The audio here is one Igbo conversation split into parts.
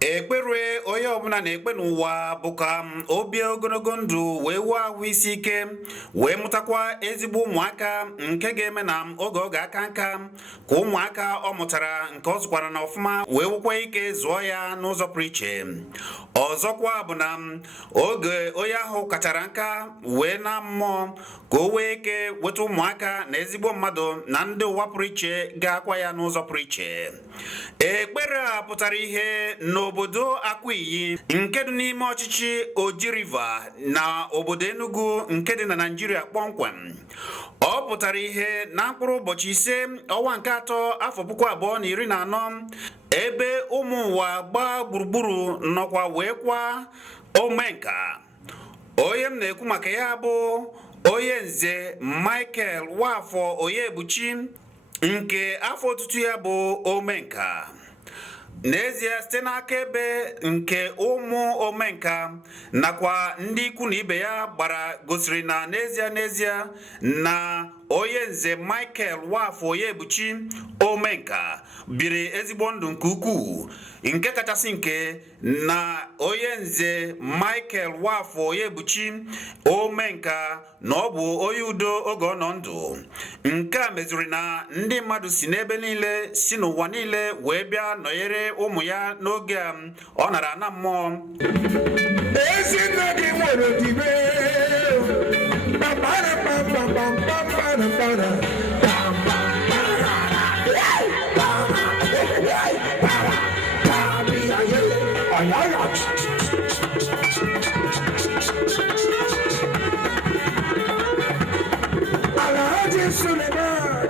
ekpere onye ọbụla na-ekpe n'ụwa bụ ka o bie ogologo ndụ wee wuo ahụ isi ike wee mụtakwa ezigbo ụmụaka nke ga-eme na oge ọ ga-aka nka ka ụmụaka ọ mụtara nke ọ zụkwara na ọfụma wee wukwa ike zụọ ya n'ụzọ pụrụ iche. Ọzọkwa bụ na oge onye ahụ kachara nka wee na mmụọ ka o wee ike weta ụmụaka na ezigbo mmadụ na ndị ụwa pụrụ iche ga-akwa ya n'ụzọ pụrụ iche. Ekpere a pụtara ihe n'obodo Akwiyi nke dị n'ime ọchịchị Oji River na obodo Enugu nke dị na Nigeria kpọmkwem. Ọ pụtara ihe na mkpụrụ ụbọchị 5 ọnwa nke 3 afọ 2014 ebe ụmụ ụwa gbaa gburugburu nọkwa wee kwa omenka. Onye m na-ekwu maka ya bụ onye nze Michael Nwafọ Onyebuchi nke afọ otutu ya bụ omenka. N'ezie, site n'aka ebe nke ụmụ omenka nakwa ndị ikwu na ibe ya gbara gosiri na n'ezie na onye nze Michael Nwafọ Onyebuchi omenka biri ezigbo ndụ nke ukwuu, nke kachasị nke na onye nze Michael Nwafọ Onyebuchi omenka na ọ bụ onye udo oge ọ nọ ndụ. Nke a mezuru na ndị mmadụ si n'ebe niile si n'ụwa niile wee bịa nọnyere ụmụ ya n'oge a ọ nara na mmụọ. Ezinne gị nwere dibe Alhaji Suleiman,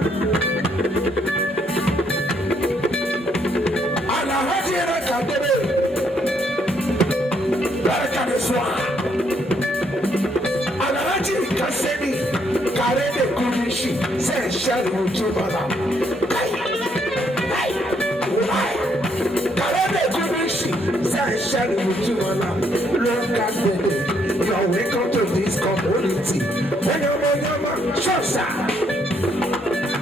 Alhaji Rakadebe, Barakadeswa, Alhaji Kasemi, Karede Kudishi, Say Shari Mutubala, Karede Kudishi, Say Shari Mutubala, Rakadebe, you're welcome to this community. Onyama, Shosa,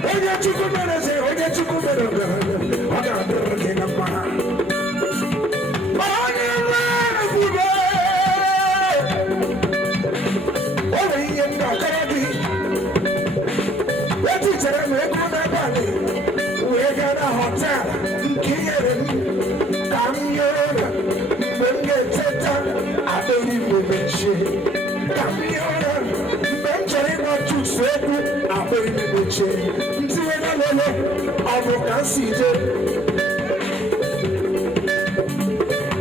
Onya Chukumene, Onya Chukumene, Onya Chukumene, hotel, Kirin, Camiona, Bengeteta, Abeli Mubechi, Camiona, Benjamin to Sedu, Abeli Mubechi, Ntiana Lolo, Avocasite,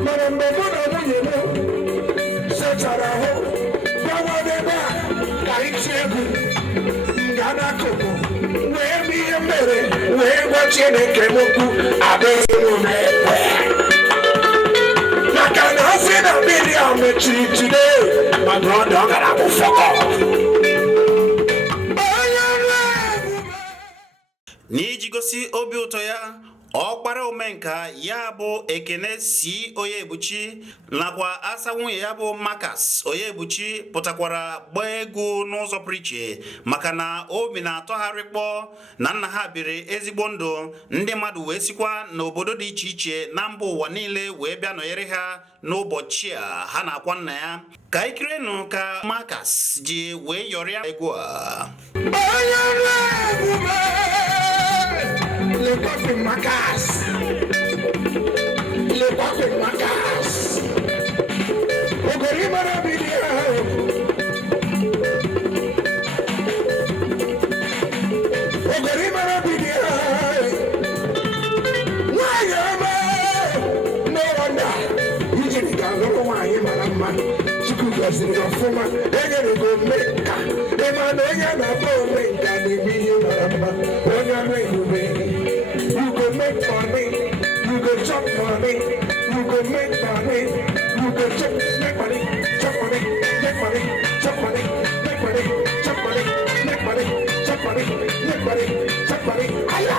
Madame Bemona, you know, Sataraho, Bawadeba, Kaichebu, Gana Coco. We're watching a Kemoku, Abe, I said a video on the tree today. My brother got a fuck off. N'ijigosi obi ụtọ ya, ọkpara omenka ya bụ Ekene si Onyebuchi nakwa asa nwunye ya bụ Marcus Onyebuchi pụtakwara gbaa egwu n'ụzọ pụrụ iche maka na obi na-atọgharịkpọ na nna ha biri ezigbo ndụ. Ndị mmadụ wee sikwa n'obodo dị iche iche na mba ụwa niile wee bịa nọnyere ha n'ụbọchị a ha na-akwa nna ya. Ka ikirenụ ka Marcus ji wee yọrịa egwu a. Le pape Marcus, le pape Marcus. Ogori marabidia, ogori marabidia. Wayama, no wonder. Ijini kangolo waye malama. Chikuga singa fuma, ege go meka. Ema no ya na bo meka ni biye malama. Onya no me. You go make money, you go chop money, you go make money, you go chop, make money, chop money, make money, chop money, make money, chop money, make money, chop money, make money, chop money. Aya!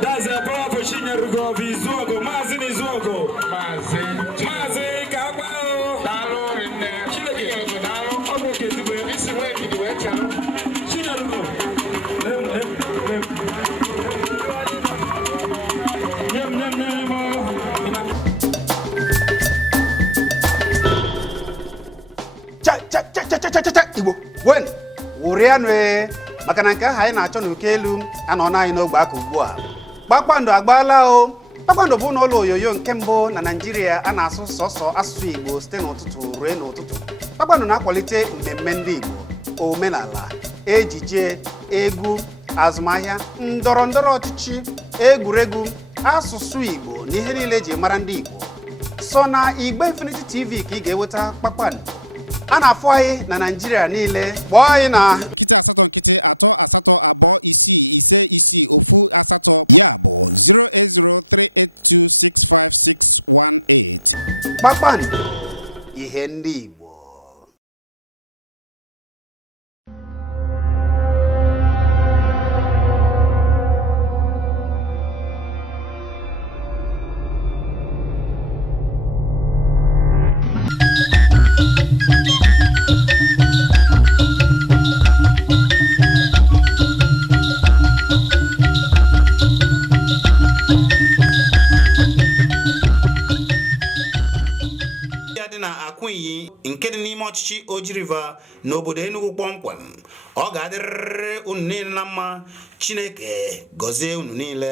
That's a power for Shinyarugo Vizuogo, Mazin is Zogo. Mazin, Kabao, Dalo, and Chile, Dalo, okay, this is where you do it, Shinyarugo. Igbo, when Wurianwe, Makanaka, I na-achọ n'uke elu anọ na anyị n'ogbe aka ugbu a. Kpakpando agbaala o. Kpakpando bụ n'ụlọ oyoyo nke mbụ na Naịjirịa a na-asụ sọsọ asụsụ Igbo site n'ụtụtụ ruo n'ụtụtụ. Kpakpando na-akwalite mmemme ndị Igbo, omenala, ejije, egwu, azụmahịa, ndọrọndọrọ ọchịchị, egwuregwu, asụsụ Igbo na ihe niile eji mara ndị Igbo. So na Igbo Infinity TV ka ị ga-eweta Kpakpando. A na-afụ anyị na Naịjirịa niile. Kpọọ anyị na Kpakpando, ihe ndị Igbo. Nke dị n'ime ọchịchị Oji River n'obodo Enugu kpọmkwem. Ọ ga-adịrịrị unu niile na mma. Chineke gọzie unu niile.